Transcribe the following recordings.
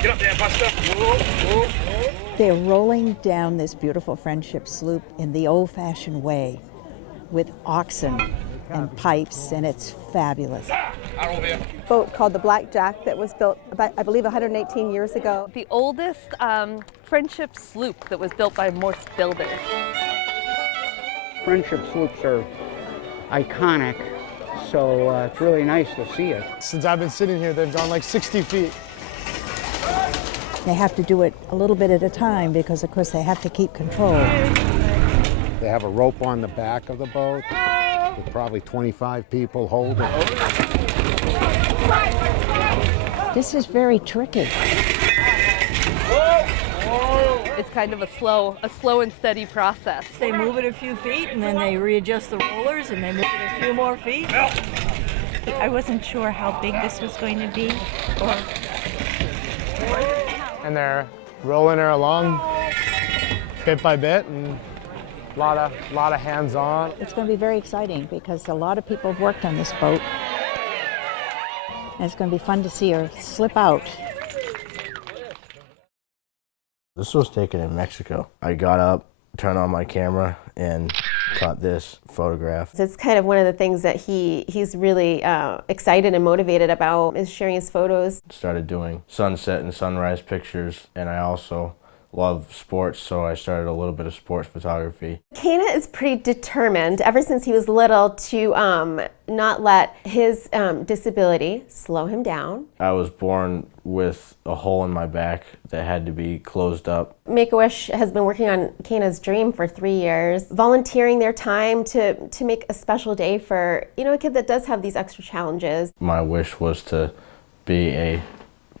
Get up there, Buster. They're rolling down this beautiful friendship sloop in the old-fashioned way with oxen and pipes, and it's fabulous. Boat called the Blackjack that was built about, I believe, 118 years ago. The oldest friendship sloop that was built by Morse builders. Friendship sloops are iconic, so it's really nice to see it. Since I've been sitting here, they've gone like 60 feet. They have to do it a little bit at a time because, of course, they have to keep control. They have a rope on the back of the boat with probably 25 people holding it. This is very tricky. It's kind of a slow and steady process. They move it a few feet and then they readjust the rollers and they move it a few more feet. I wasn't sure how big this was going to be, or... And they're rolling her along bit by bit, and a lot of hands-on. It's going to be very exciting because a lot of people have worked on this boat. And it's going to be fun to see her slip out. This was taken in Mexico. I got up, turned on my camera, and caught this photograph. It's kind of one of the things that he's really excited and motivated about, is sharing his photos. Started doing sunset and sunrise pictures, and I also love sports, so I started a little bit of sports photography. Kana is pretty determined ever since he was little to not let his disability slow him down. I was born with a hole in my back that had to be closed up. Make-A-Wish has been working on Kana's dream for 3 years, volunteering their time to make a special day for, a kid that does have these extra challenges. My wish was to be a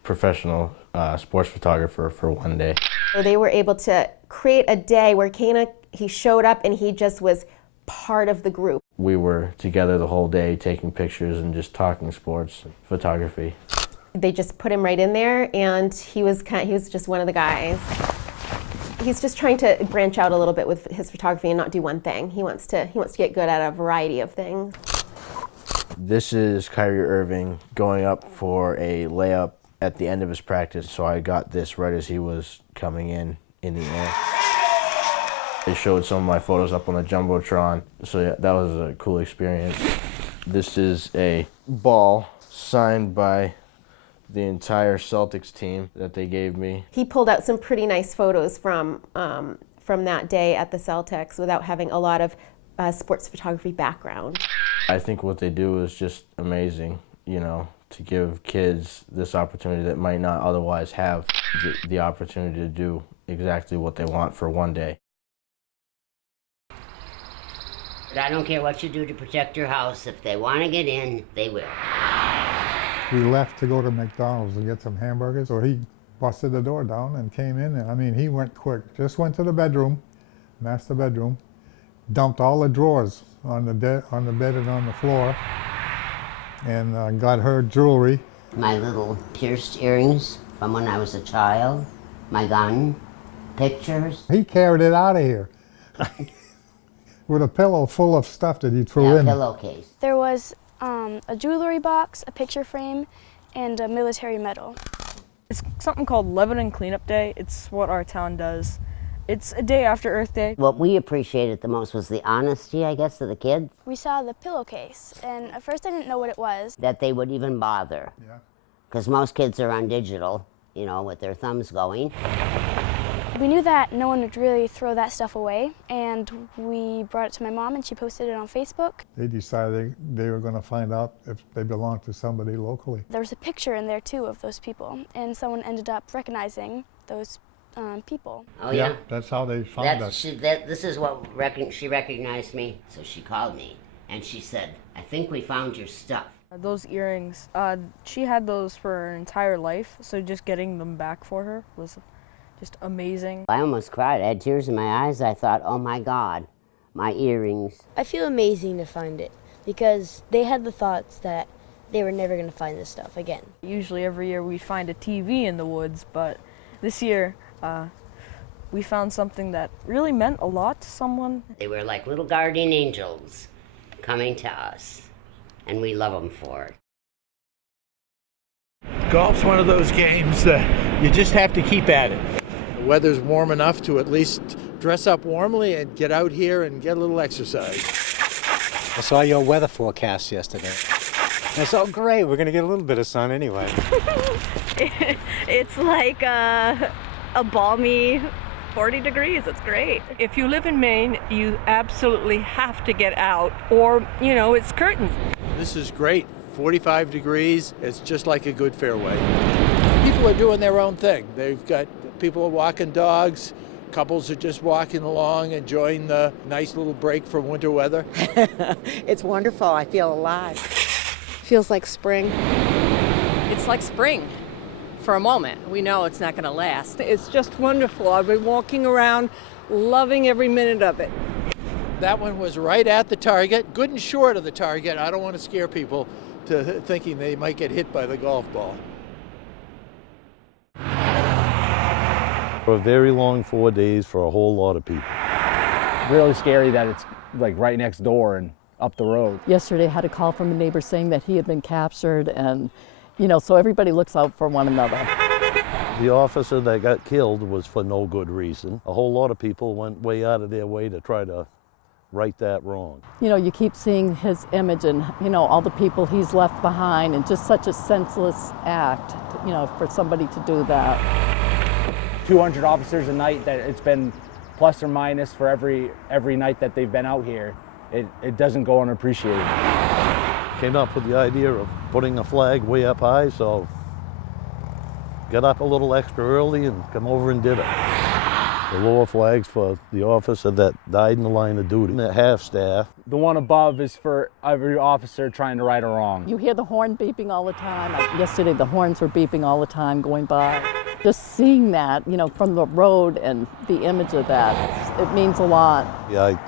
professional sports photographer for one day. So they were able to create a day where Kana, he showed up and he just was part of the group. We were together the whole day taking pictures and just talking sports photography. They just put him right in there, and he was just one of the guys. He's just trying to branch out a little bit with his photography and not do one thing. He wants to get good at a variety of things. This is Kyrie Irving going up for a layup at the end of his practice, so I got this right as he was coming in the air. They showed some of my photos up on the Jumbotron, so yeah, that was a cool experience. This is a ball signed by the entire Celtics team that they gave me. He pulled out some pretty nice photos from that day at the Celtics without having a lot of sports photography background. I think what they do is just amazing, to give kids this opportunity that might not otherwise have the opportunity to do exactly what they want for one day. But I don't care what you do to protect your house. If they want to get in, they will. We left to go to McDonald's and get some hamburgers, so he busted the door down and came in. And I mean, he went quick. Just went to the bedroom, master bedroom, dumped all the drawers on the bed and on the floor, and got her jewelry. My little pierced earrings from when I was a child, my gun, pictures. He carried it out of here with a pillow full of stuff that he threw in. A pillowcase. There was a jewelry box, a picture frame, and a military medal. It's something called Lebanon Cleanup Day. It's what our town does. It's a day after Earth Day. What we appreciated the most was the honesty, I guess, of the kids. We saw the pillowcase, and at first I didn't know what it was. That they would even bother. Yeah. Because most kids are on digital, with their thumbs going. We knew that no one would really throw that stuff away, and we brought it to my mom, and she posted it on Facebook. They decided they were going to find out if they belonged to somebody locally. There was a picture in there, too, of those people, and someone ended up recognizing those people. Oh, yeah? That's how they found us. This is what she recognized me, so she called me, and she said, I think we found your stuff. Those earrings, she had those for her entire life, so just getting them back for her was just amazing. I almost cried. I had tears in my eyes. I thought, oh my God, my earrings. I feel amazing to find it because they had the thoughts that they were never going to find this stuff again. Usually every year we find a TV in the woods, but this year we found something that really meant a lot to someone. They were like little guardian angels coming to us, and we love them for it. Golf's one of those games that you just have to keep at it. The weather's warm enough to at least dress up warmly and get out here and get a little exercise. I saw your weather forecast yesterday. It's all great. We're going to get a little bit of sun anyway. It's like a balmy 40 degrees. It's great. If you live in Maine, you absolutely have to get out, or, you know, it's curtains. This is great. 45 degrees. It's just like a good fairway. People are doing their own thing. They've got people are walking dogs. Couples are just walking along, enjoying the nice little break from winter weather. It's wonderful. I feel alive. Feels like spring. It's like spring for a moment. We know it's not going to last. It's just wonderful. I've been walking around, loving every minute of it. That one was right at the target, good and short of the target. I don't want to scare people to thinking they might get hit by the golf ball. For a very long 4 days for a whole lot of people. Really scary that it's like right next door and up the road. Yesterday I had a call from a neighbor saying that he had been captured, and so everybody looks out for one another. The officer that got killed was for no good reason. A whole lot of people went way out of their way to try to right that wrong. You keep seeing his image and, all the people he's left behind, and just such a senseless act, for somebody to do that. 200 officers a night, that it's been plus or minus for every night that they've been out here. It doesn't go unappreciated. Came up with the idea of putting a flag way up high, so got up a little extra early and come over and did it. The lower flags for the officer that died in the line of duty, the half-staff. The one above is for every officer trying to right a wrong. You hear the horn beeping all the time. Yesterday the horns were beeping all the time going by. Just seeing that, from the road and the image of that, it means a lot. Yeah, I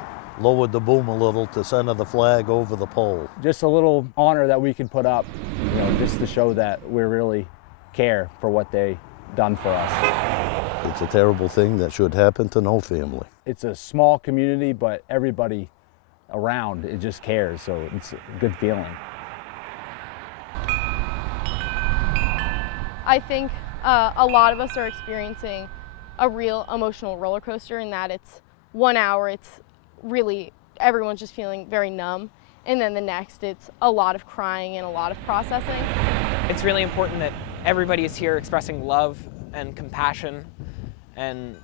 lowered the boom a little to center the flag over the pole. Just a little honor that we can put up, just to show that we really care for what they done for us. It's a terrible thing that should happen to no family. It's a small community, but everybody around, it just cares, so it's a good feeling. I think a lot of us are experiencing a real emotional roller coaster in that it's 1 hour, it's really, everyone's just feeling very numb, and then the next it's a lot of crying and a lot of processing. It's really important that everybody is here expressing love and compassion, and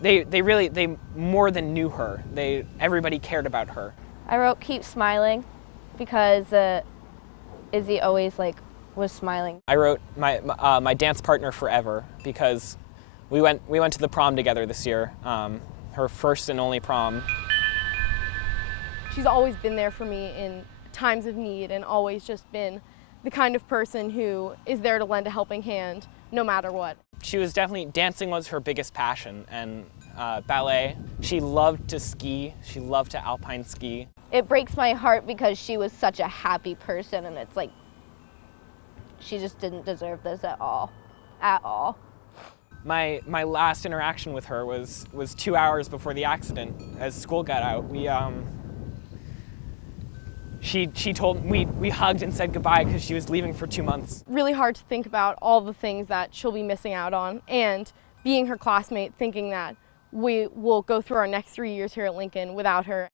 they more than knew her. Everybody cared about her. I wrote "Keep Smiling" because Izzy always was smiling. I wrote my dance partner forever because we went to the prom together this year, her first and only prom. She's always been there for me in times of need and always just been the kind of person who is there to lend a helping hand no matter what. She was dancing was her biggest passion, and ballet. She loved to ski. She loved to alpine ski. It breaks my heart because she was such a happy person, and it's like she just didn't deserve this at all. My last interaction with her was 2 hours before the accident. As school got out, she told we hugged and said goodbye because she was leaving for 2 months. Really hard to think about all the things that she'll be missing out on, and being her classmate, thinking that we will go through our next 3 years here at Lincoln without her.